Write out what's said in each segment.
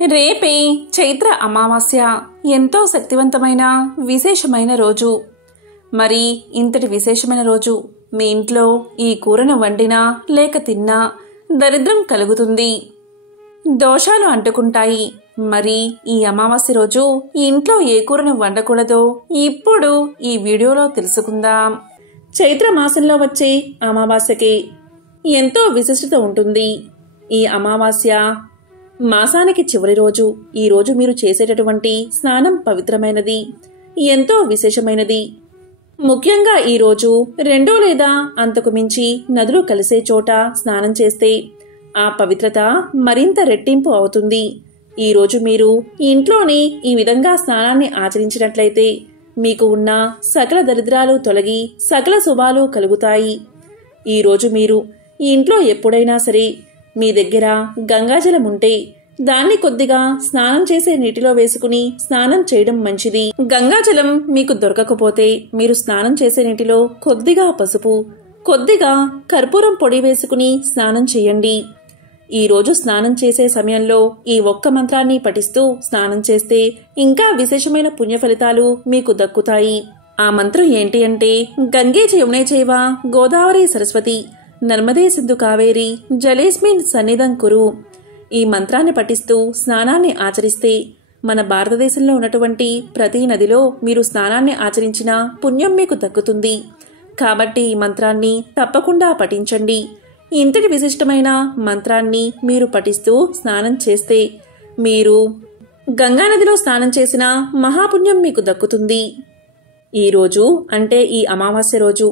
రేపే చైత్ర అమావాస్య. ఎంతో శక్తివంతమైన విశేషమైన రోజు. మరి ఇంతటి విశేషమైన రోజు మీ ఇంట్లో ఈ కూరను వండినా లేక తిన్నా దరిద్రం కలుగుతుంది, దోషాలు అంటుకుంటాయి. మరి ఈ అమావాస్య రోజు ఇంట్లో ఏ కూరను వండకూడదో ఇప్పుడు ఈ వీడియోలో తెలుసుకుందాం. చైత్ర మాసంలో వచ్చే అమావాస్యకి ఎంతో విశిష్టత ఉంటుంది. ఈ అమావాస్య మాసానికి చివరి రోజు. ఈ రోజు మీరు చేసేటటువంటి స్నానం పవిత్రమైనది, ఎంతో విశేషమైనది. ముఖ్యంగా ఈ రోజు 2 లేదా అంతకు మించి నదులు కలిసే చోట స్నానం చేస్తే ఆ పవిత్రత మరింత రెట్టింపు అవుతుంది. ఈ రోజు మీరు ఇంట్లోనే ఈ విధంగా స్నానాన్ని ఆచరించినట్లయితే మీకు ఉన్న సకల దరిద్రాలు తొలగి సకల శుభాలు కలుగుతాయి. ఈ రోజు మీరు ఇంట్లో ఎప్పుడైనా సరే మీ దగ్గర గంగాజలం ఉంటే దాన్ని కొద్దిగా స్నానం చేసే నీటిలో వేసుకుని స్నానం చేయడం మంచిది. గంగాజలం మీకు దొరకకపోతే మీరు స్నానం చేసే నీటిలో కొద్దిగా పసుపు, కొద్దిగా కర్పూరం పొడి వేసుకుని స్నానం చేయండి. ఈ రోజు స్నానం చేసే సమయంలో ఈ ఒక్క మంత్రాన్ని పఠిస్తూ స్నానం చేస్తే ఇంకా విశేషమైన పుణ్య ఫలితాలు మీకు దక్కుతాయి. ఆ మంత్రం ఏంటి అంటే, గంగే యమునే చైవ గోదావరి సరస్వతి నర్మదే సింధు కావేరి జలేస్మిన్ సన్నిధం కురు. ఈ మంత్రాన్ని పఠిస్తూ స్నానాన్ని ఆచరిస్తే మన భారతదేశంలో ఉన్నటువంటి ప్రతి నదిలో మీరు స్నానాన్ని ఆచరించిన పుణ్యం మీకు దక్కుతుంది. కాబట్టి ఈ మంత్రాన్ని తప్పకుండా పఠించండి. ఇంతటి విశిష్టమైన మంత్రాన్ని మీరు పఠిస్తూ స్నానం చేస్తే మీరు గంగానదిలో స్నానం చేసిన మహాపుణ్యం మీకు దక్కుతుంది. ఈ రోజు అంటే ఈ అమావాస్య రోజు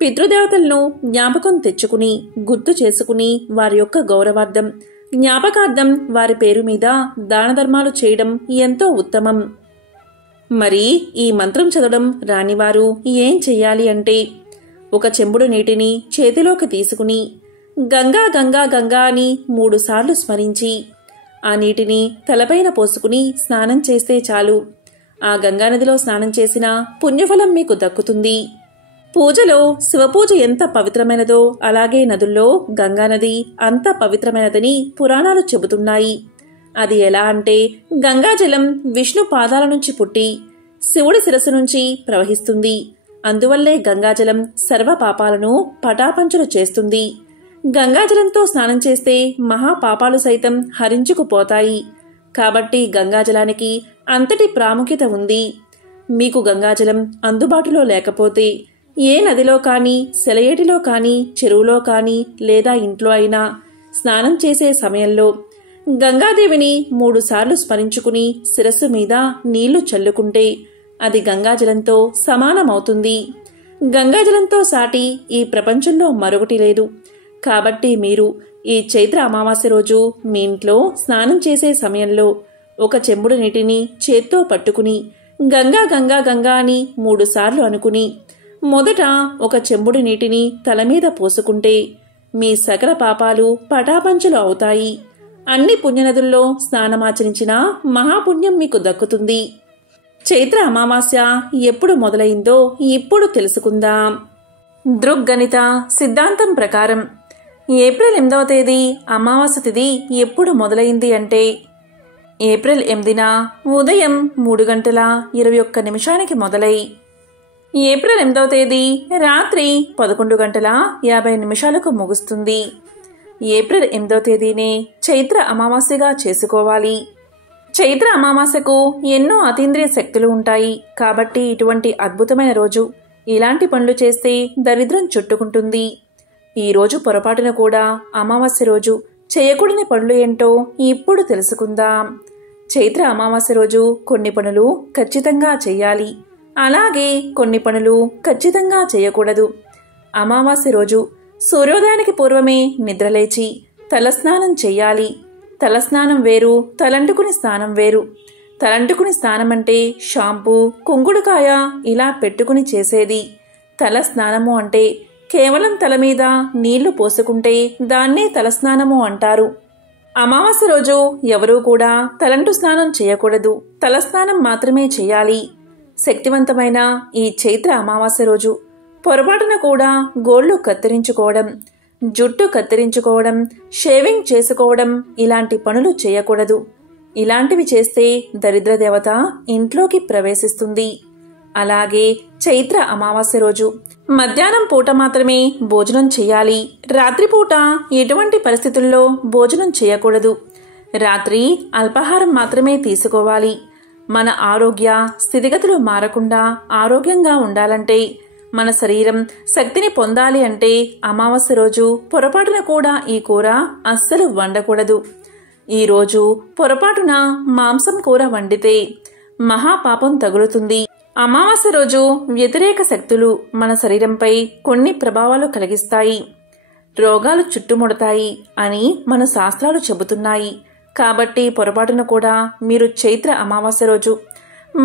పితృదేవతలను జ్ఞాపకం తెచ్చుకుని గుర్తు చేసుకుని వారి యొక్క గౌరవార్థం, జ్ఞాపకార్థం వారి పేరు మీద దాన ధర్మాలు చేయడం ఎంతో ఉత్తమం. మరి ఈ మంత్రం చదవడం రానివారు ఏం చెయ్యాలి అంటే, ఒక చెంబుడు నీటిని చేతిలోకి తీసుకుని గంగా గంగా గంగా అని 3 సార్లు స్మరించి ఆ నీటిని తలపైన పోసుకుని స్నానం చేస్తే చాలు. ఆ గంగానదిలో స్నానం చేసిన పుణ్యఫలం మీకు దక్కుతుంది. పూజలో శివపూజ ఎంత పవిత్రమైనదో అలాగే నదుల్లో గంగానది అంత పవిత్రమైనదని పురాణాలు చెబుతున్నాయి. అది ఎలా అంటే, గంగాజలం విష్ణు పాదాల నుంచి పుట్టి శివుడి శిరస్సు నుంచి ప్రవహిస్తుంది. అందువల్లే గంగాజలం సర్వ పాపాలను పటాపంచలు చేస్తుంది. గంగాజలంతో స్నానం చేస్తే మహాపాపాలు సైతం హరించుకుపోతాయి. కాబట్టి గంగాజలానికి అంతటి ప్రాముఖ్యత ఉంది. మీకు గంగాజలం అందుబాటులో లేకపోతే ఏ నదిలో కానీ, సెలయేటిలో కానీ, చెరువులో కానీ లేదా ఇంట్లో అయినా స్నానం చేసే సమయంలో గంగాదేవిని 3 సార్లు స్మరించుకుని శిరస్సు మీద నీళ్లు చల్లుకుంటే అది గంగాజలంతో సమానమవుతుంది. గంగాజలంతో సాటి ఈ ప్రపంచంలో మరొకటి లేదు. కాబట్టి మీరు ఈ చైత్ర అమావాస్య రోజు మీ ఇంట్లో స్నానం చేసే సమయంలో ఒక చెంబుడు నీటిని చేత్తో పట్టుకుని గంగా గంగా గంగా అని 3 సార్లు అనుకుని మొదట ఒక చెంబుడు నీటిని తల మీద పోసుకుంటే మీ సకల పాపాలు పటాపంచలు అవుతాయి. అన్ని పుణ్యనదుల్లో స్నానమాచరించిన మహాపుణ్యం మీకు దక్కుతుంది. చైత్ర అమావాస్య ఎప్పుడు మొదలైందో ఇప్పుడు తెలుసుకుందాం. దృగ్గణిత సిద్ధాంతం ప్రకారం ఏప్రిల్ 8వ తేదీ అమావాస్య తిథి ఎప్పుడు మొదలైంది అంటే, ఏప్రిల్ 8న ఉదయం 3:21 మొదలై ఏప్రిల్ 8వ తేదీ రాత్రి 11:50 ముగుస్తుంది. ఏప్రిల్ 8వ తేదీనే చైత్ర అమావాస్యగా చేసుకోవాలి. చైత్ర అమావాస్యకు ఎన్నో అతీంద్రియ శక్తులు ఉంటాయి. కాబట్టి ఇటువంటి అద్భుతమైన రోజు ఇలాంటి పనులు చేస్తే దరిద్రం చుట్టుకుంటుంది. ఈ రోజు పొరపాటున కూడా అమావాస్య రోజు చేయకూడని పనులు ఏంటో ఇప్పుడు తెలుసుకుందాం. చైత్ర అమావాస్య రోజు కొన్ని పనులు ఖచ్చితంగా చెయ్యాలి, అలాగే కొన్ని పనులు ఖచ్చితంగా చేయకూడదు. అమావాస్య రోజు సూర్యోదయానికి పూర్వమే నిద్రలేచి తలస్నానం చెయ్యాలి. తలస్నానం వేరు, తలంటుకుని స్నానం వేరు. తలంటుకుని స్నానం అంటే షాంపూ, కుంకుడుకాయ ఇలా పెట్టుకుని చేసేది. తల స్నానము అంటే కేవలం తల మీద నీళ్లు పోసుకుంటే దాన్నే తలస్నానము అంటారు. అమావాస్య రోజు ఎవరూ కూడా తలంటు స్నానం చేయకూడదు, తలస్నానం మాత్రమే చేయాలి. శక్తివంతమైన ఈ చైత్ర అమావాస్య రోజు పొరపాటున కూడా గోళ్లు కత్తిరించుకోవడం, జుట్టు కత్తిరించుకోవడం, షేవింగ్ చేసుకోవడం ఇలాంటి పనులు చేయకూడదు. ఇలాంటివి చేస్తే దరిద్ర దేవత ఇంట్లోకి ప్రవేశిస్తుంది. అలాగే చైత్ర అమావాస్య రోజు మధ్యాహ్నం పూట మాత్రమే భోజనం చేయాలి. రాత్రిపూట ఎటువంటి పరిస్థితుల్లో భోజనం చేయకూడదు. రాత్రి అల్పాహారం మాత్రమే తీసుకోవాలి. మన ఆరోగ్య స్థితిగతులు మారకుండా ఆరోగ్యంగా ఉండాలంటే, మన శరీరం శక్తిని పొందాలి అంటే అమావాస్య రోజు పొరపాటున కూడా ఈ కూర అస్సలు వండకూడదు. ఈరోజు పొరపాటున మాంసం కూర వండితే మహాపాపం తగులుతుంది. అమావాస్య రోజు వ్యతిరేక శక్తులు మన శరీరంపై కొన్ని ప్రభావాలు కలిగిస్తాయి. రోగాలు చుట్టుముడతాయి అని మన శాస్త్రాలు చెబుతున్నాయి. కాబట్టి పొరపాటున కూడా మీరు చైత్ర అమావాస్య రోజు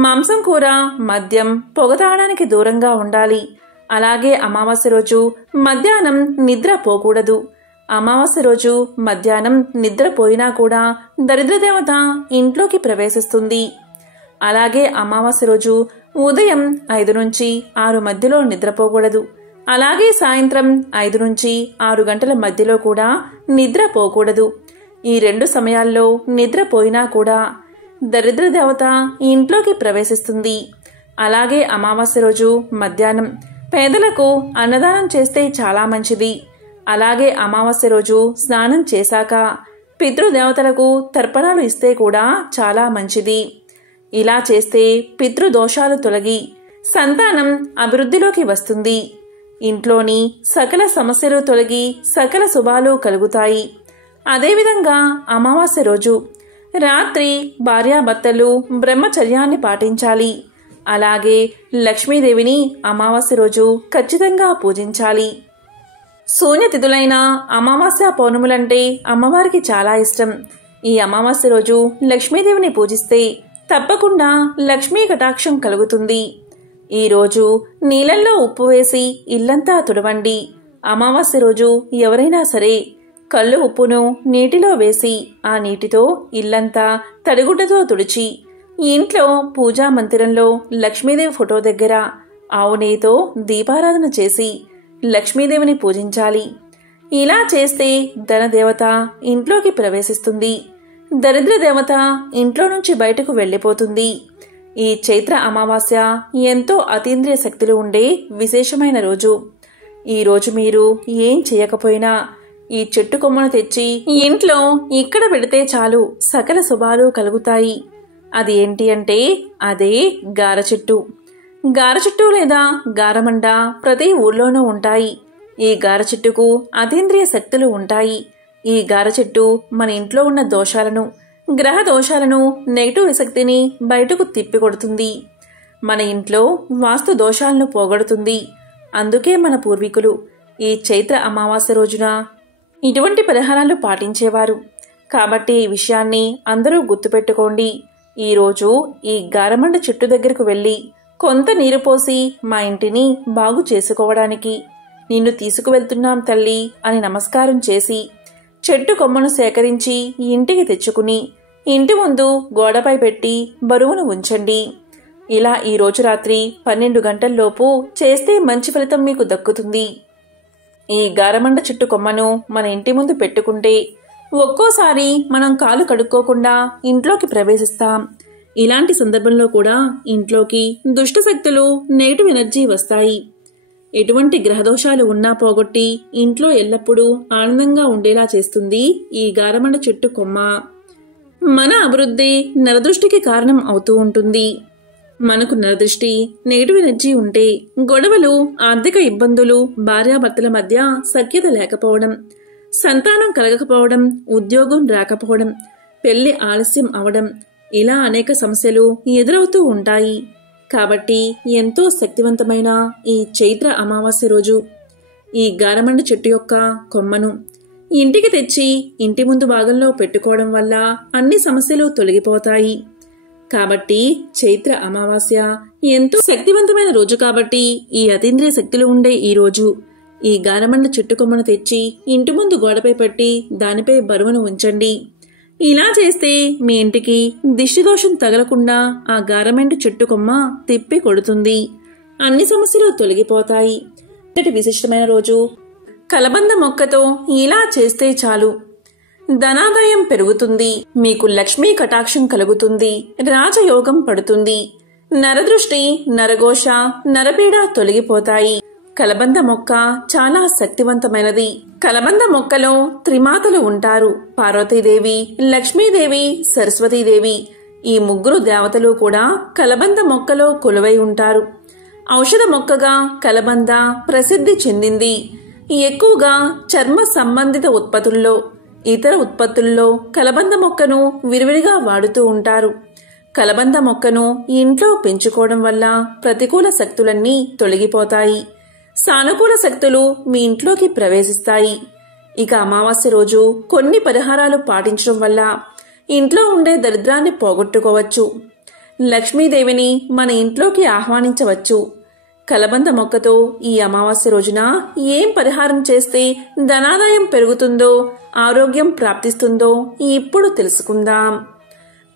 మాంసం కూర, మద్యం, పొగ తాగడానికి దూరంగా ఉండాలి. అలాగే అమావాస్య రోజు మధ్యాహ్నం నిద్ర పోకూడదు. అమావాస్య రోజు మధ్యాహ్నం నిద్రపోయినా కూడా దరిద్రదేవత ఇంట్లోకి ప్రవేశిస్తుంది. అలాగే అమావాస్య రోజు ఉదయం 5 నుంచి 6 మధ్యలో నిద్రపోకూడదు. అలాగే సాయంత్రం 5 నుంచి 6 గంటల మధ్యలో కూడా నిద్రపోకూడదు. ఈ 2 సమయాల్లో నిద్రపోయినా కూడా దరిద్రదేవత ఇంట్లోకి ప్రవేశిస్తుంది. అలాగే అమావాస్య రోజు మధ్యాహ్నం పేదలకు అన్నదానం చేస్తే చాలా మంచిది. అలాగే అమావాస్య రోజు స్నానం చేశాక పితృదేవతలకు తర్పణాలు ఇస్తే కూడా చాలా మంచిది. ఇలా చేస్తే పితృదోషాలు తొలగి సంతానం అభివృద్ధిలోకి వస్తుంది. ఇంట్లోని సకల సమస్యలు తొలగి సకల శుభాలు కలుగుతాయి. అదేవిధంగా అమావాస్య రోజు రాత్రి భార్యాభర్తలు బ్రహ్మచర్యాన్ని పాటించాలి. అలాగే లక్ష్మీదేవిని అమావాస్య రోజు ఖచ్చితంగా పూజించాలి. శూన్యతిథులైన అమావాస్య పౌర్ణములంటే అమ్మవారికి చాలా ఇష్టం. ఈ అమావాస్య రోజు లక్ష్మీదేవిని పూజిస్తే తప్పకుండా లక్ష్మీ కటాక్షం కలుగుతుంది. ఈరోజు నీళ్ళల్లో ఉప్పు వేసి ఇల్లంతా తుడవండి. అమావాస్య రోజు ఎవరైనా సరే కళ్ళు ఉప్పును నీటిలో వేసి ఆ నీటితో ఇల్లంతా తడిగుడ్డతో తుడిచి ఇంట్లో పూజా మందిరంలో లక్ష్మీదేవి ఫోటో దగ్గర ఆవు నెయ్యితో దీపారాధన చేసి లక్ష్మీదేవిని పూజించాలి. ఇలా చేస్తే ధనదేవత ఇంట్లోకి ప్రవేశిస్తుంది. దరిద్ర దేవత ఇంట్లో నుంచి బయటకు వెళ్లిపోతుంది. ఈ చైత్ర అమావాస్య ఎంతో అతీంద్రియ శక్తులు ఉండే విశేషమైన రోజు. ఈ రోజు మీరు ఏం చేయకపోయినా ఈ చెట్టు కొమ్మను తెచ్చి ఇంట్లో ఇక్కడ పెడితే చాలు సకల శుభాలు కలుగుతాయి. అది ఏంటి అంటే అదే గార చెట్టు. గార చెట్టు లేదా గారమండ ప్రతి ఊర్లోనూ ఉంటాయి. ఈ గార చెట్టుకు అతీంద్రియ శక్తులు ఉంటాయి. ఈ గార చెట్టు మన ఇంట్లో ఉన్న దోషాలను, గ్రహ దోషాలను, నెగటివ్ శక్తిని బయటకు తిప్పికొడుతుంది. మన ఇంట్లో వాస్తు దోషాలను పోగొడుతుంది. అందుకే మన పూర్వీకులు ఈ చైత్ర అమావాస్య రోజున ఇటువంటి పరిహారాలు పాటించేవారు. కాబట్టి ఈ విషయాన్ని అందరూ గుర్తుపెట్టుకోండి. ఈరోజు ఈ గారమండ చెట్టు దగ్గరకు వెళ్లి కొంత నీరు పోసి మా ఇంటిని బాగు చేసుకోవడానికి నిన్ను తీసుకువెళ్తున్నాం తల్లి అని నమస్కారం చేసి చెట్టు కొమ్మను సేకరించి ఇంటికి తెచ్చుకుని ఇంటి ముందు గోడపై పెట్టి బరువును ఉంచండి. ఇలా ఈ రోజు రాత్రి 12 గంటల్లోపు చేస్తే మంచి ఫలితం మీకు దక్కుతుంది. ఈ గారమండ చెట్టు కొమ్మను మన ఇంటి ముందు పెట్టుకుంటే ఒక్కోసారి మనం కాలు కడుక్కోకుండా ఇంట్లోకి ప్రవేశిస్తాం. ఇలాంటి సందర్భంలో కూడా ఇంట్లోకి దుష్ట శక్తులు, నెగటివ్ ఎనర్జీ వస్తాయి. ఎటువంటి గ్రహదోషాలు ఉన్నా పోగొట్టి ఇంట్లో ఎల్లప్పుడూ ఆనందంగా ఉండేలా చేస్తుంది ఈ గారమండ చెట్టు కొమ్మ. మన అభివృద్ధి నరదృష్టికి కారణం అవుతూ ఉంటుంది. మనకు నరదృష్టి, నెగటివ్ ఎనర్జీ ఉంటే గొడవలు, ఆర్థిక ఇబ్బందులు, భార్యాభర్తల మధ్య సఖ్యత లేకపోవడం, సంతానం కలగకపోవడం, ఉద్యోగం రాకపోవడం, పెళ్లి ఆలస్యం అవడం, ఇలా అనేక సమస్యలు ఎదురవుతూ ఉంటాయి. కాబట్టి ఎంతో శక్తివంతమైన ఈ చైత్ర అమావాస్య రోజు ఈ గారమండ చెట్టు యొక్క కొమ్మను ఇంటికి తెచ్చి ఇంటి ముందు భాగంలో పెట్టుకోవడం వల్ల అన్ని సమస్యలు తొలగిపోతాయి. కాబట్టి చైత్ర అమావాస్య ఎంతో శక్తివంతమైన రోజు కాబట్టి ఈ అతీంద్రియ శక్తులు ఉండే ఈ రోజు ఈ గారమండ చెట్టు కొమ్మను తెచ్చి ఇంటి ముందు గోడపై పెట్టి దానిపై బరువును ఉంచండి. ఇలా చేస్తే మీ ఇంటికి దిష్టిదోషం తగలకుండా ఆ గారమండ చెట్టు కొమ్మ తిప్పి కొడుతుంది. అన్ని సమస్యలు తొలగిపోతాయి. ఇంతటి విశిష్టమైన రోజు కలబంద మొక్కతో ఇలా చేస్తే చాలు ధనాదాయం పెరుగుతుంది, మీకు లక్ష్మీ కటాక్షం కలుగుతుంది, రాజయోగం పడుతుంది. నరదృష్టి, నరఘోష, నరపీడ తొలగిపోతాయి. కలబంద మొక్క చాలా శక్తివంతమైనది. కలబంద మొక్కలో త్రిమాతలు ఉంటారు: పార్వతీదేవి, లక్ష్మీదేవి, సరస్వతీదేవి. ఈ ముగ్గురు దేవతలు కూడా కలబంద మొక్కలో కొలువై ఉంటారు. ఔషధ మొక్కగా కలబంద ప్రసిద్ధి చెందింది. ఎక్కువగా చర్మ సంబంధిత ఉత్పత్తుల్లో, ఇతర ఉత్పత్తుల్లో కలబంద మొక్కను విరివిడిగా వాడుతూ ఉంటారు. కలబంద మొక్కను ఇంట్లో పెంచుకోవడం వల్ల ప్రతికూల శక్తులన్నీ తొలగిపోతాయి, సానుకూల శక్తులు మీ ఇంట్లోకి ప్రవేశిస్తాయి. ఇక అమావాస్య రోజు కొన్ని పరిహారాలు పాటించడం వల్ల ఇంట్లో ఉండే దరిద్రాన్ని పోగొట్టుకోవచ్చు. లక్ష్మీదేవిని మన ఇంట్లోకి ఆహ్వానించవచ్చు. కలబంద మొక్కతో ఈ అమావాస్య రోజున ఏం పరిహారం చేస్తే ధనాదాయం పెరుగుతుందో, ఆరోగ్యం ప్రాప్తిస్తుందో ఇప్పుడు తెలుసుకుందాం.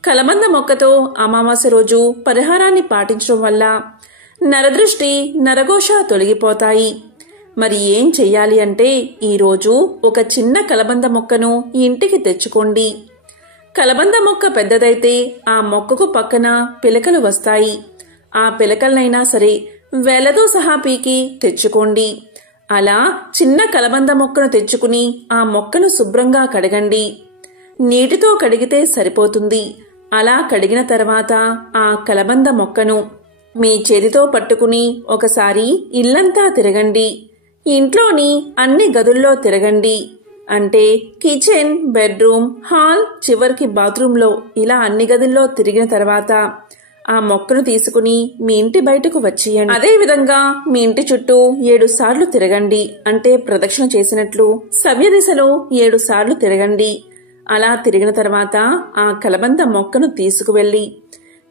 కలబంద మొక్కతో అమావాస్య రోజు పరిహారాన్ని పాటించడం వల్ల నరదృష్టి, నరఘోష తొలగిపోతాయి. మరి ఏం చెయ్యాలి అంటే, ఈరోజు ఒక చిన్న కలబంద మొక్కను ఇంటికి తెచ్చుకోండి. కలబంద మొక్క పెద్దదైతే ఆ మొక్కకు పక్కన పిలకలు వస్తాయి. ఆ పిలకలనైనా సరే వేలతో సహా పీకి తెచ్చుకోండి. అలా చిన్న కలబంద మొక్కను తెచ్చుకుని ఆ మొక్కను శుభ్రంగా కడగండి. నీటితో కడిగితే సరిపోతుంది. అలా కడిగిన తర్వాత ఆ కలబంద మొక్కను మీ చేతితో పట్టుకుని ఒకసారి ఇల్లంతా తిరగండి. ఇంట్లోని అన్ని గదుల్లో తిరగండి. అంటే కిచెన్, బెడ్రూమ్, హాల్, చివరికి బాత్రూంలో ఇలా అన్ని గదుల్లో తిరిగిన తర్వాత ఆ మొక్కను తీసుకుని మీ ఇంటి బయటకు వచ్చేయండి. అదే విధంగా మీ ఇంటి చుట్టూ 7 సార్లు తిరగండి. అంటే ప్రదక్షిణ చేసినట్లు సవ్య దిశలో 7 సార్లు తిరగండి. అలా తిరిగిన తర్వాత ఆ కలబంద మొక్కను తీసుకువెళ్లి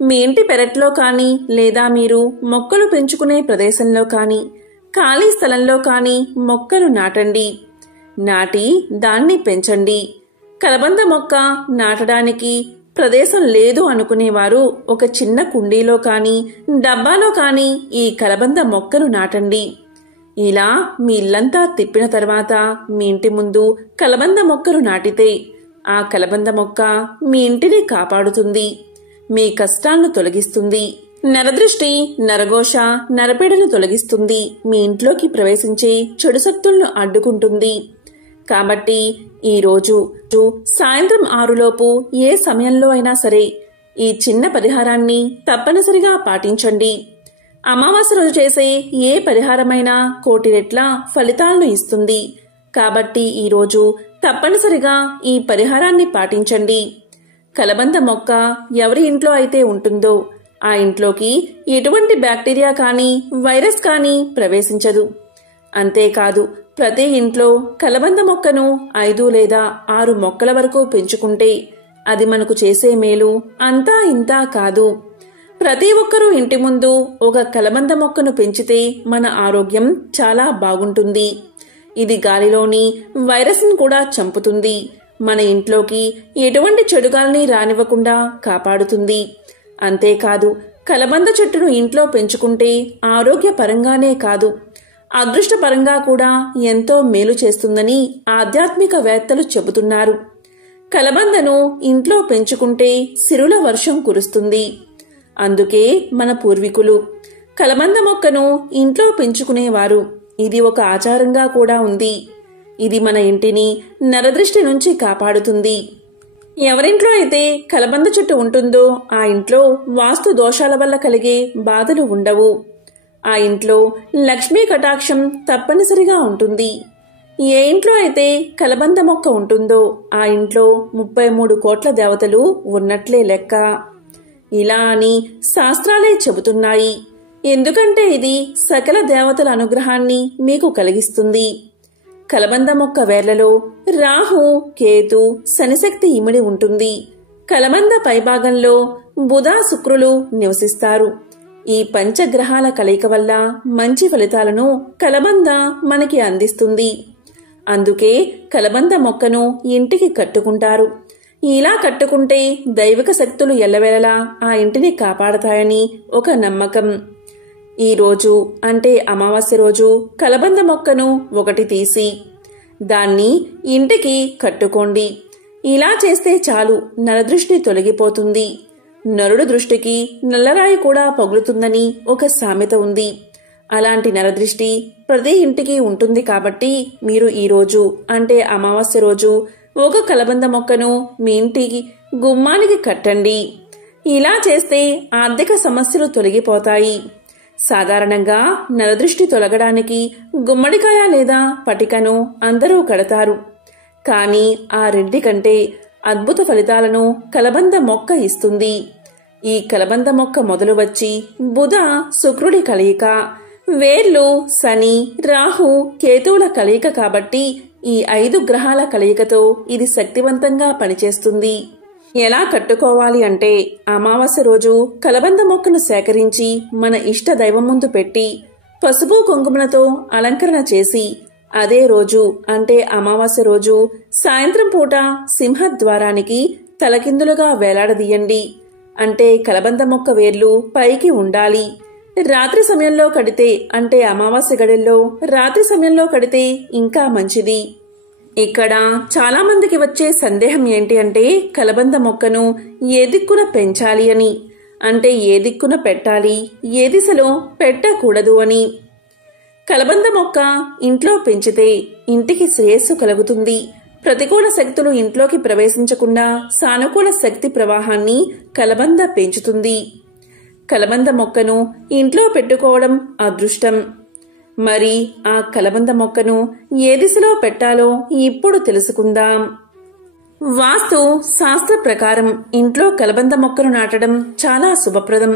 మీ ఇంటి పెరట్లో కానీ, లేదా మీరు మొక్కలు పెంచుకునే ప్రదేశంలో కానీ, ఖాళీ స్థలంలో కానీ మొక్కను నాటండి. నాటి దాన్ని పెంచండి. కలబంద మొక్క నాటడానికి ప్రదేశం లేదు అనుకునేవారు ఒక చిన్న కుండీలో కానీ, డబ్బాలో కానీ ఈ కలబంద మొక్కను నాటండి. ఇలా మీ ఇల్లంతా తిప్పిన తర్వాత మీ ఇంటి ముందు కలబంద మొక్కను నాటితే ఆ కలబంద మొక్క మీ ఇంటిని కాపాడుతుంది, మీ కష్టాలను తొలగిస్తుంది. నరదృష్టి, నరఘోష, నరపీడను తొలగిస్తుంది. మీ ఇంట్లోకి ప్రవేశించే చెడు శక్తులను అడ్డుకుంటుంది. కాబట్టి ఈరోజు సాయంత్రం 6లోపు ఏ సమయంలో అయినా సరే ఈ చిన్న పరిహారాన్ని తప్పనిసరిగా పాటించండి. అమావాస్య రోజు చేసే ఏ పరిహారమైనా 1,000 రెట్ల ఫలితాలను ఇస్తుంది. కాబట్టి ఈరోజు తప్పనిసరిగా ఈ పరిహారాన్ని పాటించండి. కలబంద మొక్క ఎవరి ఇంట్లో అయితే ఉంటుందో ఆ ఇంట్లోకి ఎటువంటి బ్యాక్టీరియా కానీ, వైరస్ కానీ ప్రవేశించదు. అంతేకాదు, ప్రతి ఇంట్లో కలబంద మొక్కను 5 లేదా 6 మొక్కల వరకు పెంచుకుంటే అది మనకు చేసే మేలు అంతా ఇంతా కాదు. ప్రతి ఒక్కరూ ఇంటి ముందు ఒక కలబంద మొక్కను పెంచితే మన ఆరోగ్యం చాలా బాగుంటుంది. ఇది గాలిలోని వైరస్ను కూడా చంపుతుంది. మన ఇంట్లోకి ఎటువంటి చెడుగాల్ని రానివ్వకుండా కాపాడుతుంది. అంతేకాదు, కలబంద చెట్టును ఇంట్లో పెంచుకుంటే ఆరోగ్యపరంగానే కాదు, అదృష్టపరంగా కూడా ఎంతో మేలు చేస్తుందని ఆధ్యాత్మికవేత్తలు చెబుతున్నారు. కలబందను ఇంట్లో పెంచుకుంటే సిరుల వర్షం కురుస్తుంది. అందుకే మన పూర్వీకులు కలబంద మొక్కను ఇంట్లో పెంచుకునేవారు. ఇది ఒక ఆచారంగా కూడా ఉంది. ఇది మన ఇంటిని నరదృష్టి నుంచి కాపాడుతుంది. ఎవరింట్లో అయితే కలబంద చెట్టు ఉంటుందో ఆ ఇంట్లో వాస్తు దోషాల వల్ల కలిగే బాధలు ఉండవు. ఆ ఇంట్లో లక్ష్మీ కటాక్షం తప్పనిసరిగా ఉంటుంది. ఏ ఇంట్లో అయితే కలబంద మొక్క ఉంటుందో ఆ ఇంట్లో 33 కోట్ల దేవతలు ఉన్నట్లే లెక్క. ఇలా అని శాస్త్రాలే చెబుతున్నాయి. ఎందుకంటే ఇది సకల దేవతల అనుగ్రహాన్ని మీకు కలిగిస్తుంది. కలబంద మొక్క వేర్లలో రాహు, కేతు, శనిశక్తి ఇమిడి ఉంటుంది. కలబంద పైభాగంలో బుధ, శుక్రులు నివసిస్తారు. ఈ పంచగ్రహాల కలయిక వల్ల మంచి ఫలితాలను కలబంద మనకి అందిస్తుంది. అందుకే కలబంద మొక్కను ఇంటికి కట్టుకుంటారు. ఇలా కట్టుకుంటే దైవిక శక్తులు ఎల్లవేళలా ఆ ఇంటిని కాపాడతాయని ఒక నమ్మకం. ఈ రోజు అంటే అమావాస్య రోజు కలబంద మొక్కను ఒకటి తీసి దాన్ని ఇంటికి కట్టుకోండి. ఇలా చేస్తే చాలు నరదృష్టి తొలగిపోతుంది. నరుడు దృష్టికి నల్లరాయి కూడా పగులుతుందని ఒక సామెత ఉంది. అలాంటి నరదృష్టి ప్రతి ఇంటికి ఉంటుంది కాబట్టి మీరు ఈరోజు అంటే అమావాస్య రోజు ఒక కలబంద మొక్కను మీ ఇంటికి గుమ్మానికి కట్టండి. ఇలా చేస్తే ఆర్థిక సమస్యలు తొలగిపోతాయి. సాధారణంగా నరదృష్టి తొలగడానికి గుమ్మడికాయ లేదా పటికను అందరూ కడతారు. కానీ ఆ రెండికంటే అద్భుత ఫలితాలను కలబంద మొక్క ఇస్తుంది. ఈ కలబంద మొక్క మొదలు వచ్చి బుధ శుక్రుడి కలయిక, వేర్లు శని రాహు కేతువుల కలయిక కాబట్టి ఈ 5 గ్రహాల కలయికతో ఇది శక్తివంతంగా పనిచేస్తుంది. ఎలా కట్టుకోవాలి అంటే అమావాస్య రోజు కలబంద మొక్కను సేకరించి మన ఇష్ట దైవం ముందు పెట్టి పసుపు కుంకుమలతో అలంకరణ చేసి అదే రోజు అంటే అమావాస్య రోజు సాయంత్రం పూట సింహద్వారానికి తలకిందులుగా వేలాడదీయండి. అంటే కలబంద మొక్క వేర్లు పైకి ఉండాలి. రాత్రి సమయంలో కడితే అంటే అమావాస్య గడిల్లో రాత్రి సమయంలో కడితే ఇంకా మంచిది. ఇక్కడ చాలా మందికి వచ్చే సందేహం ఏంటి అంటే కలబంద మొక్కను ఏ దిక్కున పెంచాలి అని, అంటే ఏ దిక్కున పెట్టాలి, ఏ దిశలో పెట్టకూడదు అని. కలబంద మొక్క ఇంట్లో పెంచితే ఇంటికి శ్రేయస్సు కలుగుతుంది. ప్రతికూల శక్తులు ఇంట్లోకి ప్రవేశించకుండా సానుకూల శక్తి ప్రవాహాన్ని కలబంద పెంచుతుంది. కలబంద మొక్కను ఇంట్లో పెట్టుకోవడం అదృష్టం. మరి ఆ కలబంద మొక్కను ఏ దిశలో పెట్టాలో ఇప్పుడు తెలుసుకుందాం. వాస్తు శాస్త్ర ప్రకారం ఇంట్లో కలబంద మొక్కను నాటడం చాలా శుభప్రదం.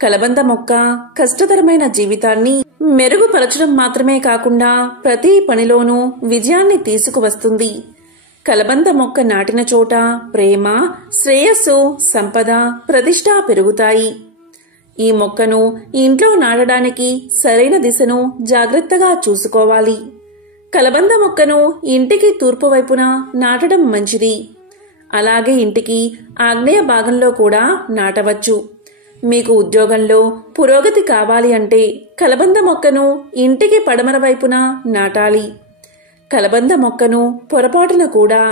కలబంద మొక్క కష్టతరమైన జీవితాన్ని మెరుగుపరచడం మాత్రమే కాకుండా ప్రతి పనిలోనూ విజయాన్ని తీసుకువస్తుంది. కలబంద మొక్క నాటిన చోట ప్రేమ, శ్రేయస్సు, సంపద, ప్రతిష్ట పెరుగుతాయి. ఈ మొక్కను ఇంట్లో నాటడానికి సరైన దిశను జాగ్రత్తగా చూసుకోవాలి. కలబంద మొక్కను ఇంటికి తూర్పు వైపున నాటడం మంచిది. అలాగే ఇంటికి ఆగ్నేయ భాగంలో కూడా నాటవచ్చు. మీకు ఉద్యోగంలో పురోగతి కావాలి అంటే కలబంద మొక్కను ఇంటికి పడమర వైపున నాటాలి. కలబంద మొక్కను పొరపాటున కూడా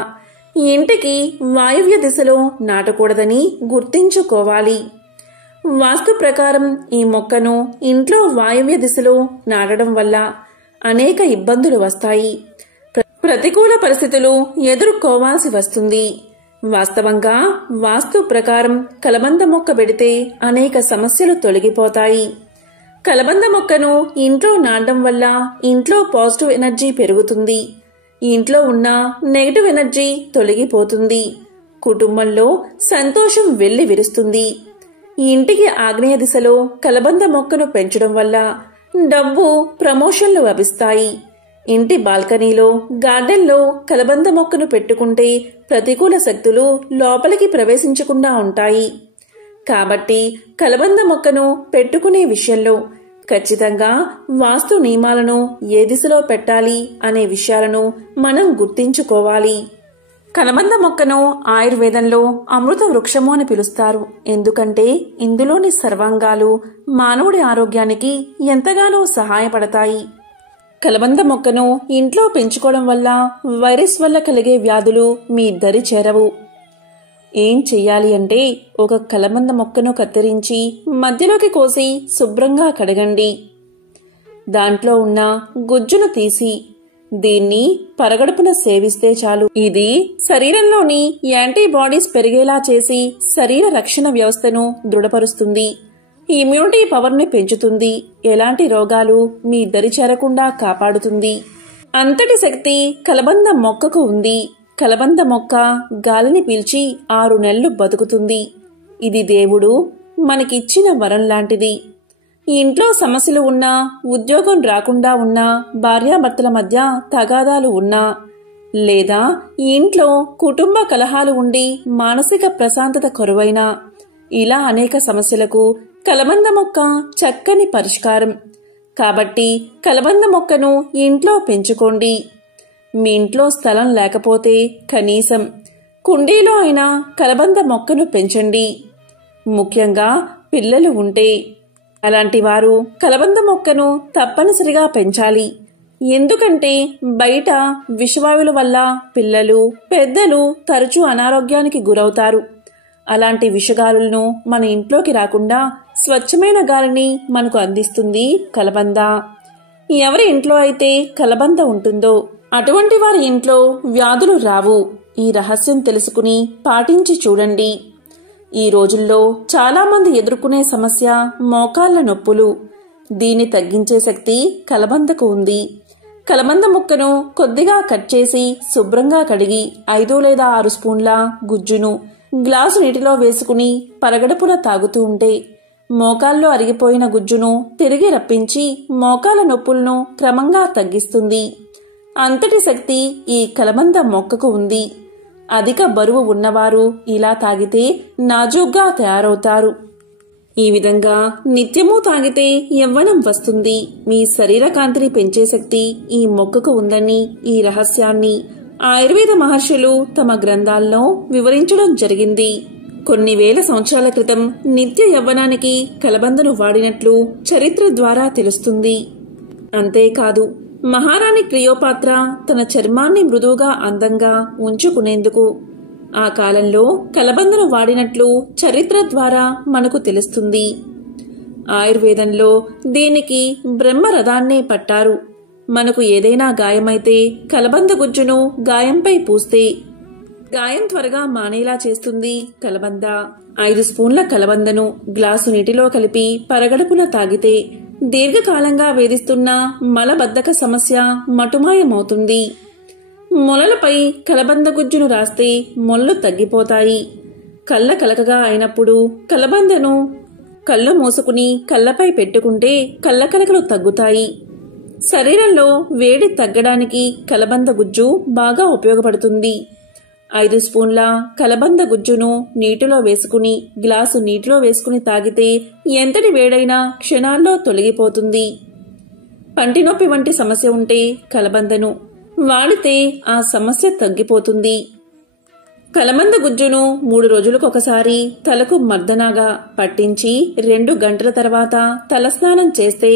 ఇంటికి వాయువ్య దిశలో నాటకూడదని గుర్తించుకోవాలి. వాస్తు ప్రకారం ఈ మొక్కను ఇంట్లో వాయువ్య దిశలో నాటడం వల్ల అనేక ఇబ్బందులు వస్తాయి. ప్రతికూల పరిస్థితులు ఎదుర్కోవాల్సి వస్తుంది. వాస్తవంగా వాస్తు ప్రకారం కలబంద మొక్క పెడితే అనేక సమస్యలు తొలగిపోతాయి. కలబంద మొక్కను ఇంట్లో నాటడం వల్ల ఇంట్లో పాజిటివ్ ఎనర్జీ పెరుగుతుంది. ఇంట్లో ఉన్న నెగటివ్ ఎనర్జీ తొలగిపోతుంది. కుటుంబంలో సంతోషం వెళ్లి విరుస్తుంది. ఇంటికి ఆగ్నేయ దిశలో కలబంద మొక్కను పెంచడం వల్ల డబ్బు, ప్రమోషన్లు లభిస్తాయి. ఇంటి బాల్కనీలో, గార్డెన్లో కలబంద మొక్కను పెట్టుకుంటే ప్రతికూల శక్తులు లోపలికి ప్రవేశించకుండా ఉంటాయి. కాబట్టి కలబంద మొక్కను పెట్టుకునే విషయంలో ఖచ్చితంగా వాస్తు నియమాలను ఏ దిశలో పెట్టాలి అనే విషయాలను మనం గుర్తించుకోవాలి. కలబంద మొక్కను ఆయుర్వేదంలో అమృత వృక్షము అని పిలుస్తారు. ఎందుకంటే ఇందులోని సర్వాంగాలు మానవుడి ఆరోగ్యానికి ఎంతగానో సహాయపడతాయి. కలబంద మొక్కను ఇంట్లో పెంచుకోవడం వల్ల వైరస్ వల్ల కలిగే వ్యాధులు మీ దరి చేరవు. ఏం చెయ్యాలి అంటే ఒక కలబంద మొక్కను కత్తిరించి మధ్యలోకి కోసి శుభ్రంగా కడగండి. దాంట్లో ఉన్న గుజ్జును తీసి దీన్ని పరగడుపున సేవిస్తే చాలు. ఇది శరీరంలోని యాంటీబాడీస్ పెరిగేలా చేసి శరీర రక్షణ వ్యవస్థను దృఢపరుస్తుంది. ఇమ్యూనిటీ పవర్ని పెంచుతుంది. ఎలాంటి రోగాలు మీ దరి చేరకుండా కాపాడుతుంది. అంతటి శక్తి కలబంద మొక్కకు ఉంది. కలబంద మొక్క గాలిని పీల్చి 6 నెలలు బతుకుతుంది. ఇది దేవుడు మనకిచ్చిన వరం లాంటిది. ఇంట్లో సమస్యలు ఉన్నా, ఉద్యోగం రాకుండా ఉన్నా, భార్యాభర్తల మధ్య తగాదాలు ఉన్నా, లేదా ఇంట్లో కుటుంబ కలహాలు ఉండి మానసిక ప్రశాంతత కరువైనా, ఇలా అనేక సమస్యలకు కలబంద మొక్క చక్కని పరిష్కారం. కాబట్టి కలబంద మొక్కను ఇంట్లో పెంచుకోండి. మీ ఇంట్లో స్థలం లేకపోతే కనీసం కుండీలో అయినా కలబంద మొక్కను పెంచండి. ముఖ్యంగా పిల్లలు ఉంటే అలాంటి వారు కలబంద మొక్కను తప్పనిసరిగా పెంచాలి. ఎందుకంటే బయట విషవాయువుల వల్ల పిల్లలు పెద్దలు తరచూ అనారోగ్యానికి గురవుతారు. అలాంటి విషగాలులను మన ఇంట్లోకి రాకుండా స్వచ్ఛమైన గాలిని మనకు అందిస్తుంది కలబంద. ఎవరి ఇంట్లో అయితే కలబంద ఉంటుందో అటువంటి వారి ఇంట్లో వ్యాధులు రావు. ఈ రహస్యం తెలుసుకుని పాటించి చూడండి. ఈ రోజుల్లో చాలామంది ఎదుర్కొనే సమస్య మోకాళ్ల నొప్పులు. దీన్ని తగ్గించే శక్తి కలబందకు ఉంది. కలబంద ముక్కను కొద్దిగా కట్ చేసి శుభ్రంగా కడిగి 5 లేదా 6 స్పూన్ల గుజ్జును గ్లాసు నీటిలో వేసుకుని పరగడుపున తాగుతూ ఉంటే మోకాల్లో అరిగిపోయిన గుజ్జును తిరిగి రప్పించి మోకాల నొప్పులను క్రమంగా తగ్గిస్తుంది. అంతటి శక్తి ఈ కలబంద మొక్కకు ఉంది. అధిక బరువు ఉన్నవారు ఇలా తాగితే నాజూగ్గా తయారవుతారు. ఈ విధంగా నిత్యము తాగితే యవ్వనం వస్తుంది. మీ శరీర కాంతిని పెంచే శక్తి ఈ మొక్కకు ఉందని ఈ రహస్యాన్ని ఆయుర్వేద మహర్షులు తమ గ్రంథాల్లో వివరించడం జరిగింది. కొన్ని వేల సంవత్సరాల క్రితం నిత్య యవ్వనానికి కలబందను వాడినట్లు చరిత్ర ద్వారా తెలుస్తుంది. అంతేకాదు, మహారాణి క్లియోపాత్ర తన చర్మాన్ని మృదువుగా అందంగా ఉంచుకునేందుకు ఆ కాలంలో కలబందను వాడినట్లు చరిత్ర ద్వారా మనకు తెలుస్తుంది. ఆయుర్వేదంలో దీనికి బ్రహ్మరథాన్నే పట్టారు. మనకు ఏదైనా గాయమైతే కలబంద గుజ్జును గాయంపై పూస్తే గాయం త్వరగా మానేలా చేస్తుంది కలబంద. 5 స్పూన్ల కలబందను గ్లాసు నీటిలో కలిపి పరగడుపున తాగితే దీర్ఘకాలంగా వేధిస్తున్న మలబద్ధక సమస్య మటుమాయమవుతుంది. మొలలపై కలబంద గుజ్జును రాస్తే మొల్లు తగ్గిపోతాయి. కళ్ళ కలకగా అయినప్పుడు కలబందను కళ్ళు మూసుకుని కళ్ళపై పెట్టుకుంటే కళ్ళ కలకలు తగ్గుతాయి. శరీరంలో వేడి తగ్గడానికి కలబంద గుజ్జు బాగా ఉపయోగపడుతుంది. 5 స్పూన్ల కలబంద గుజ్జును నీటిలో వేసుకుని గ్లాసు నీటిలో వేసుకుని తాగితే ఎంతటి వేడైనా క్షణాల్లో తొలగిపోతుంది. పంటి నొప్పి వంటి సమస్య ఉంటే కలబందను వాడితే ఆ సమస్య తగ్గిపోతుంది. కలబంద గుజ్జును 3 రోజులకొకసారి తలకు మర్దనాగా పట్టించి 2 గంటల తర్వాత తలస్నానం చేస్తే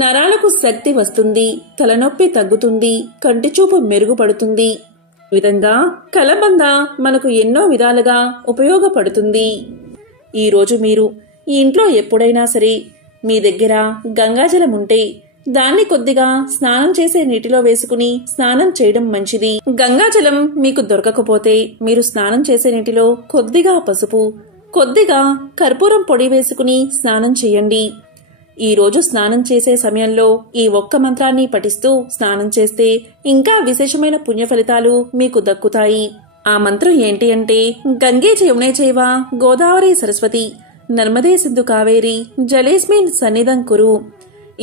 నరాలకు శక్తి వస్తుంది, తలనొప్పి తగ్గుతుంది, కంటిచూపు మెరుగుపడుతుంది. ఈ విధంగా కలబంద మనకు ఎన్నో విధాలుగా ఉపయోగపడుతుంది. ఈరోజు మీరు ఈ ఇంట్లో ఎప్పుడైనా సరే మీ దగ్గర గంగాజలం ఉంటే దాన్ని కొద్దిగా స్నానం చేసే నీటిలో వేసుకుని స్నానం చేయడం మంచిది. గంగాజలం మీకు దొరకకపోతే మీరు స్నానం చేసే నీటిలో కొద్దిగా పసుపు, కొద్దిగా కర్పూరం పొడి వేసుకుని స్నానం చేయండి. ఈ రోజు స్నానం చేసే సమయంలో ఈ ఒక్క మంత్రాన్ని పఠిస్తూ స్నానం చేస్తే ఇంకా విశేషమైన పుణ్య ఫలితాలు మీకు దక్కుతాయి. ఆ మంత్రం ఏంటి అంటే, గంగే యమునే చైవ గోదావరి సరస్వతి నర్మదే సింధు కావేరి జలేస్మిన్ సన్నిధం కురు.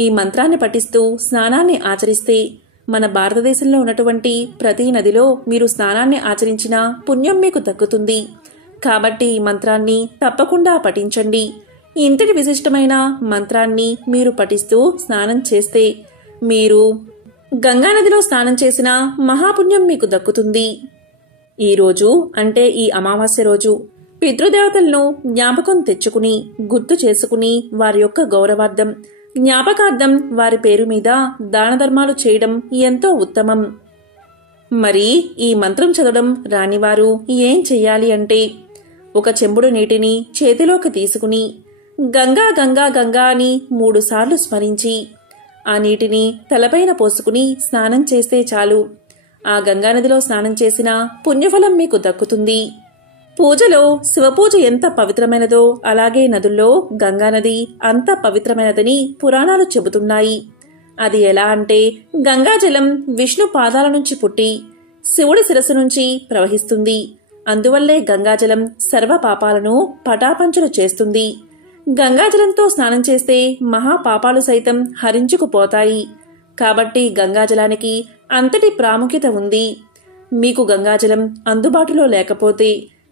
ఈ మంత్రాన్ని పఠిస్తూ స్నానాన్ని ఆచరిస్తే మన భారతదేశంలో ఉన్నటువంటి ప్రతి నదిలో మీరు స్నానాన్ని ఆచరించిన పుణ్యం మీకు దక్కుతుంది. కాబట్టి ఈ మంత్రాన్ని తప్పకుండా పఠించండి. ఇంతటి విశిష్టమైన మంత్రాన్ని మీరు పఠిస్తూ స్నానం చేస్తే మీరు గంగానదిలో స్నానం చేసిన మహాపుణ్యం మీకు దక్కుతుంది. ఈ రోజు అంటే ఈ అమావాస్య రోజు పితృదేవతలను జ్ఞాపకం తెచ్చుకుని గుర్తు చేసుకుని వారి యొక్క గౌరవార్థం జ్ఞాపకార్థం వారి పేరు మీద దాన ధర్మాలు చేయడం ఎంతో ఉత్తమం. మరి ఈ మంత్రం చదవడం రానివారు ఏం చెయ్యాలి అంటే, ఒక చెంబుడు నీటిని చేతిలోకి తీసుకుని గంగా గంగా గంగా అని 3 సార్లు స్మరించి ఆ నీటిని తలపైన పోసుకుని స్నానం చేస్తే చాలు. ఆ గంగానదిలో స్నానం చేసిన పుణ్యఫలం మీకు దక్కుతుంది. పూజలో శివపూజ ఎంత పవిత్రమైనదో అలాగే నదుల్లో గంగానది అంత పవిత్రమైనదని పురాణాలు చెబుతున్నాయి. అది ఎలా అంటే, గంగాజలం విష్ణు పాదాల నుంచి పుట్టి శివుడి శిరస్సు నుంచి ప్రవహిస్తుంది. అందువల్లే గంగాజలం సర్వ పాపాలను పటాపంచలు చేస్తుంది. గంగాజలంతో స్నానం చేస్తే మహాపాపాలు సైతం హరించుకుపోతాయి. కాబట్టి గంగాజలానికి అంతటి ప్రాముఖ్యత ఉంది. మీకు గంగాజలం అందుబాటులో లేకపోతే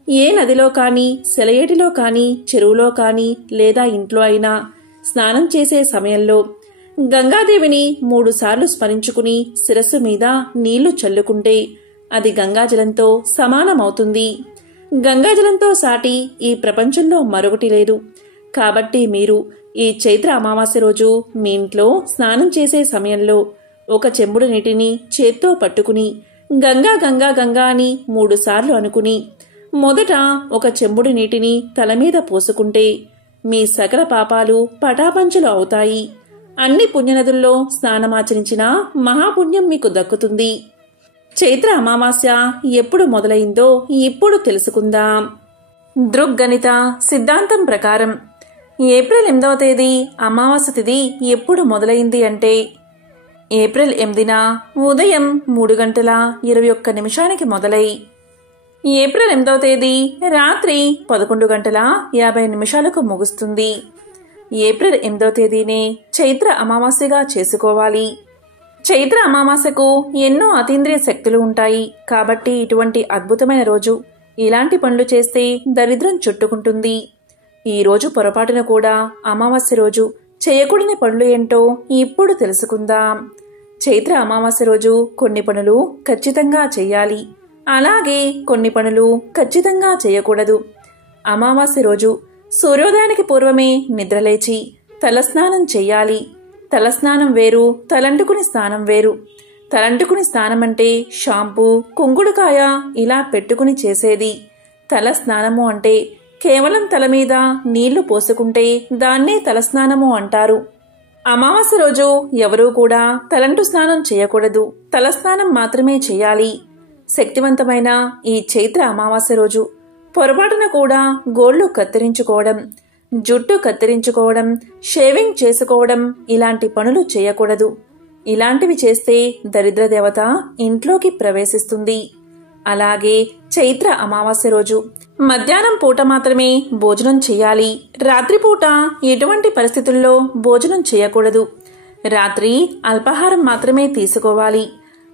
ఏ నదిలో కానీ, సెలయేటిలో కానీ, చెరువులో కానీ లేదా ఇంట్లో అయినా స్నానం చేసే సమయంలో గంగాదేవిని 3 సార్లు స్మరించుకుని శిరస్సు మీద నీళ్లు చల్లుకుంటే అది గంగాజలంతో సమానమవుతుంది. గంగాజలంతో సాటి ఈ ప్రపంచంలో మరొకటి లేదు. కాబట్టి మీరు ఈ చైత్ర అమావాస్య రోజు మీ ఇంట్లో స్నానం చేసే సమయంలో ఒక చెంబుడు నీటిని చేత్తో పట్టుకుని గంగా గంగా గంగా అని 3 సార్లు అనుకుని మొదట ఒక చెంబుడు నీటిని తలమీద పోసుకుంటే మీ సకల పాపాలు పటాపంచలు అవుతాయి. అన్ని పుణ్యనదుల్లో స్నానమాచరించిన మహాపుణ్యం మీకు దక్కుతుంది. చైత్ర అమావాస్య ఎప్పుడు మొదలైందో ఇప్పుడు తెలుసుకుందాం. దృగ్గణిత సిద్ధాంతం ప్రకారం ఏప్రిల్ 8వ తేదీ అమావాస్య తిథి ఎప్పుడు మొదలైంది అంటే ఏప్రిల్ 8న ఉదయం 3:21 మొదలై ఏప్రిల్ 8వ తేదీ రాత్రి 11:50 ముగుస్తుంది. ఏప్రిల్ 8వ తేదీనే చైత్ర అమావాస్యగా చేసుకోవాలి. చైత్ర అమావాస్యకు ఎన్నో అతీంద్రియ శక్తులు ఉంటాయి కాబట్టి ఇటువంటి అద్భుతమైన రోజు ఇలాంటి పనులు చేస్తే దరిద్రం చుట్టుకుంటుంది. ఈ రోజు పొరపాటున కూడా అమావాస్య రోజు చేయకూడని పనులు ఏంటో ఇప్పుడు తెలుసుకుందాం. చైత్ర అమావాస్య రోజు కొన్ని పనులు ఖచ్చితంగా చెయ్యాలి, అలాగే కొన్ని పనులు ఖచ్చితంగా చేయకూడదు. అమావాస్య రోజు సూర్యోదయానికి పూర్వమే నిద్రలేచి తలస్నానం చెయ్యాలి. తలస్నానం వేరు, తలంటుకుని స్నానం వేరు. తలంటుకుని స్నానం అంటే షాంపూ, కుంకుడుకాయ ఇలా పెట్టుకుని చేసేది. తల స్నానము అంటే కేవలం తల మీద నీళ్లు పోసుకుంటే దాన్నే తలస్నానము అంటారు. అమావాస్య రోజు ఎవరూ కూడా తలంటు స్నానం చేయకూడదు, తలస్నానం మాత్రమే చేయాలి. శక్తివంతమైన ఈ చైత్ర అమావాస్య రోజు పొరపాటున కూడా గోళ్లు కత్తిరించుకోవడం, జుట్టు కత్తిరించుకోవడం, షేవింగ్ చేసుకోవడం ఇలాంటి పనులు చేయకూడదు. ఇలాంటివి చేస్తే దరిద్ర దేవత ఇంట్లోకి ప్రవేశిస్తుంది. అలాగే చైత్ర అమావాస్య రోజు మధ్యాహ్నం పూట మాత్రమే భోజనం చేయాలి. రాత్రిపూట ఎటువంటి పరిస్థితుల్లో భోజనం చేయకూడదు. రాత్రి అల్పాహారం మాత్రమే తీసుకోవాలి.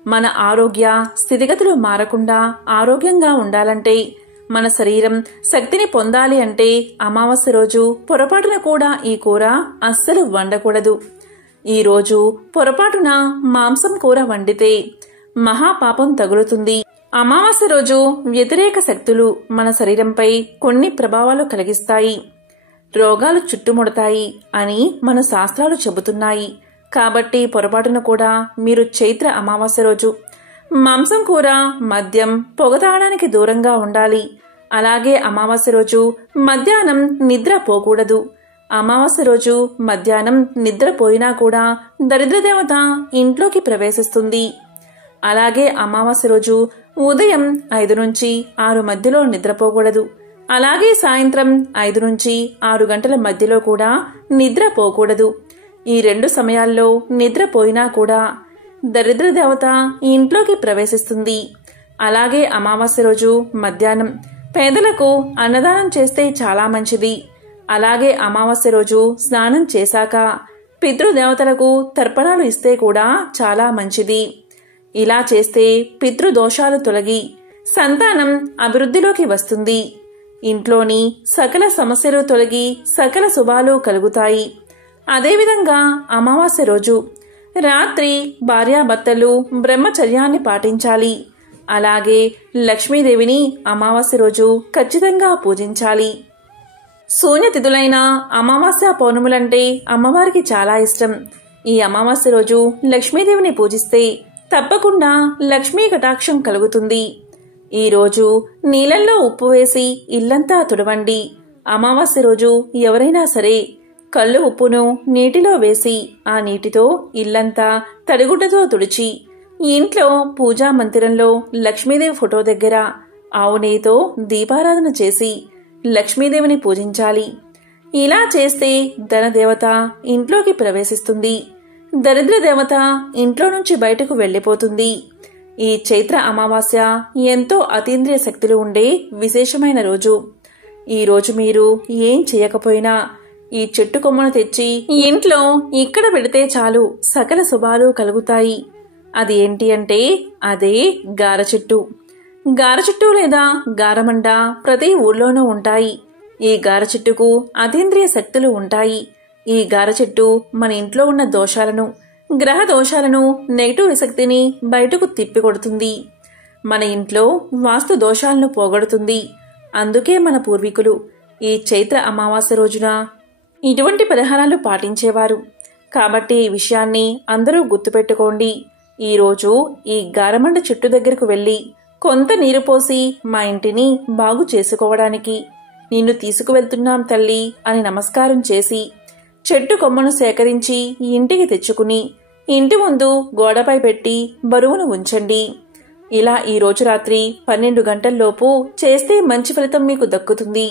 మన ఆరోగ్య స్థితిగతులు మారకుండా ఆరోగ్యంగా ఉండాలంటే, మన శరీరం శక్తిని పొందాలి అంటే అమావాస్య రోజు పొరపాటున కూడా ఈ కూర అస్సలు వండకూడదు. ఈ రోజు పొరపాటున మాంసం కూర వండితే మహాపాపం తగులుతుంది. అమావాస్య రోజు వ్యతిరేక శక్తులు మన శరీరంపై కొన్ని ప్రభావాలు కలిగిస్తాయి, రోగాలు చుట్టుముడతాయి అని మన శాస్త్రాలు చెబుతున్నాయి. కాబట్టి పొరపాటున కూడా మీరు చైత్ర అమావాస్య రోజు మాంసం కూర, మద్యం, పొగ తాగడానికి దూరంగా ఉండాలి. అలాగే అమావాస్య రోజు మధ్యాహ్నం నిద్ర పోకూడదు. అమావాస్య రోజు మధ్యాహ్నం నిద్రపోయినా కూడా దరిద్రదేవత ఇంట్లోకి ప్రవేశిస్తుంది. అలాగే అమావాస్య రోజు ఉదయం 5 నుంచి 6 మధ్యలో నిద్రపోకూడదు. అలాగే సాయంత్రం 5 నుంచి 6 గంటల మధ్యలో కూడా నిద్రపోకూడదు. ఈ 2 సమయాల్లో నిద్రపోయినా కూడా దరిద్ర దేవత ఇంట్లోకి ప్రవేశిస్తుంది. అలాగే అమావాస్య రోజు మధ్యాహ్నం పేదలకు అన్నదానం చేస్తే చాలా మంచిది. అలాగే అమావాస్య రోజు స్నానం చేశాక పితృదేవతలకు తర్పణాలు ఇస్తే కూడా చాలా మంచిది. ఇలా చేస్తే పితృదోషాలు తొలగి సంతానం అభివృద్ధిలోకి వస్తుంది. ఇంట్లోని సకల సమస్యలు తొలగి సకల శుభాలు కలుగుతాయి. అదేవిధంగా అమావాస్య రోజు రాత్రి భార్యాభర్తలు బ్రహ్మచర్యాన్ని పాటించాలి. అలాగే లక్ష్మీదేవిని అమావాస్య రోజు ఖచ్చితంగా పూజించాలి. శూన్యతిథులైన అమావాస్య పౌర్ణములంటే అమ్మవారికి చాలా ఇష్టం. ఈ అమావాస్య రోజు లక్ష్మీదేవిని పూజిస్తే తప్పకుండా లక్ష్మీ కటాక్షం కలుగుతుంది. ఈ రోజు నీళ్ళల్లో ఉప్పు వేసి ఇల్లంతా తుడవండి. అమావాస్య రోజు ఎవరైనా సరే కళ్ళు ఉప్పును నీటిలో వేసి ఆ నీటితో ఇల్లంతా తడిగుడ్డతో తుడిచి ఇంట్లో పూజా మందిరంలో లక్ష్మీదేవి ఫోటో దగ్గర ఆవు నెయ్యితో దీపారాధన చేసి లక్ష్మీదేవిని పూజించాలి. ఇలా చేస్తే ధనదేవత ఇంట్లోకి ప్రవేశిస్తుంది. దరిద్ర దేవత ఇంట్లో నుంచి బయటకు వెళ్లిపోతుంది. ఈ చైత్ర అమావాస్య ఎంతో అతీంద్రియ శక్తులు ఉండే విశేషమైన రోజు. ఈ రోజు మీరు ఏం చేయకపోయినా ఈ చెట్టు కొమ్మను తెచ్చి ఇంట్లో ఇక్కడ పెడితే చాలు సకల శుభాలు కలుగుతాయి. అది ఏంటి అంటే అదే గార చెట్టు. గార చెట్టు లేదా గారమండ ప్రతి ఊర్లోనూ ఉంటాయి. ఈ గార చెట్టుకు అతీంద్రియ శక్తులు ఉంటాయి. ఈ గార చెట్టు మన ఇంట్లో ఉన్న దోషాలను, గ్రహ దోషాలను, నెగిటివ్ శక్తిని బయటకు తిప్పికొడుతుంది. మన ఇంట్లో వాస్తు దోషాలను పోగొడుతుంది. అందుకే మన పూర్వీకులు ఈ చైత్ర అమావాస్య రోజున ఇటువంటి పరిహారాలు పాటించేవారు. కాబట్టి ఈ విషయాన్ని అందరూ గుర్తుపెట్టుకోండి. ఈరోజు ఈ గారమండ చెట్టు దగ్గరకు వెళ్ళి కొంత నీరు పోసి మా ఇంటిని బాగు చేసుకోవడానికి నిన్ను తీసుకువెళ్తున్నాం తల్లి అని నమస్కారం చేసి చెట్టు కొమ్మను సేకరించి ఇంటికి తెచ్చుకుని ఇంటి ముందు గోడపై పెట్టి బరువును ఉంచండి. ఇలా ఈ రోజు రాత్రి 12 గంటల్లోపు చేస్తే మంచి ఫలితం మీకు దక్కుతుంది.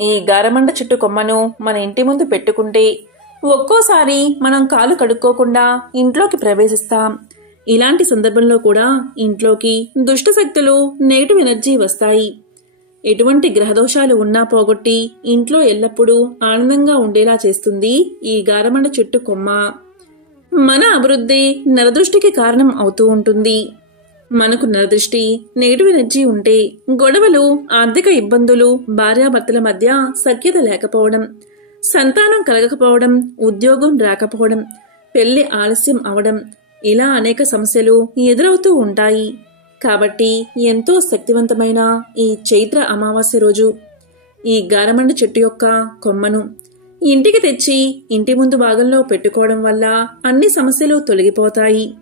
ఈ గారమండ చెట్టు కొమ్మను మన ఇంటి ముందు పెట్టుకుంటే ఒక్కోసారి మనం కాలు కడుక్కోకుండా ఇంట్లోకి ప్రవేశిస్తాం. ఇలాంటి సందర్భంలో కూడా ఇంట్లోకి దుష్ట శక్తులు, నెగటివ్ ఎనర్జీ వస్తాయి. ఎటువంటి గ్రహదోషాలు ఉన్నా పోగొట్టి ఇంట్లో ఎల్లప్పుడూ ఆనందంగా ఉండేలా చేస్తుంది ఈ గారమండ చెట్టు కొమ్మ. మన అభివృద్ధి నరదృష్టికి కారణం అవుతూ ఉంటుంది. మనకు నరదృష్టి, నెగటివ్ ఎనర్జీ ఉంటే గొడవలు, ఆర్థిక ఇబ్బందులు, భార్యాభర్తల మధ్య సఖ్యత లేకపోవడం, సంతానం కలగకపోవడం, ఉద్యోగం రాకపోవడం, పెళ్లి ఆలస్యం అవడం, ఇలా అనేక సమస్యలు ఎదురవుతూ ఉంటాయి. కాబట్టి ఎంతో శక్తివంతమైన ఈ చైత్ర అమావాస్య రోజు ఈ గారమండ చెట్టు యొక్క కొమ్మను ఇంటికి తెచ్చి ఇంటి ముందు భాగంలో పెట్టుకోవడం వల్ల అన్ని సమస్యలు తొలగిపోతాయి.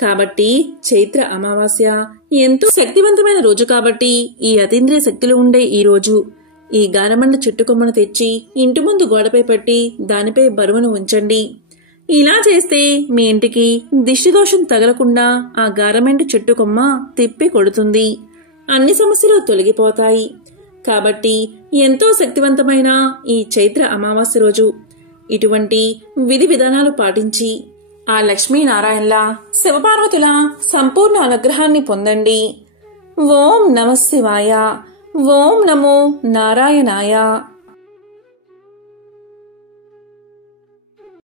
కాబట్టి చైత్ర అమావాస్య ఎంతో శక్తివంతమైన రోజు కాబట్టి ఈ అతీంద్రియ శక్తులు ఉండే ఈ రోజు ఈ గారమండ చెట్టు కొమ్మను తెచ్చి ఇంటి ముందు గోడపై పెట్టి దానిపై బరువును ఉంచండి. ఇలా చేస్తే మీ ఇంటికి దిష్టి దోషం తగలకుండా ఆ గారమండ చెట్టు కొమ్మ తిప్పి కొడుతుంది. అన్ని సమస్యలు తొలగిపోతాయి. కాబట్టి ఎంతో శక్తివంతమైన ఈ చైత్ర అమావాస్య రోజు ఇటువంటి విధి విధానాలు పాటించి ఆ లక్ష్మీనారాయణల, శివపార్వతుల సంపూర్ణ అనుగ్రహాన్ని పొందండి. ఓం నమః శివాయ. ఓం నమో నారాయణాయ.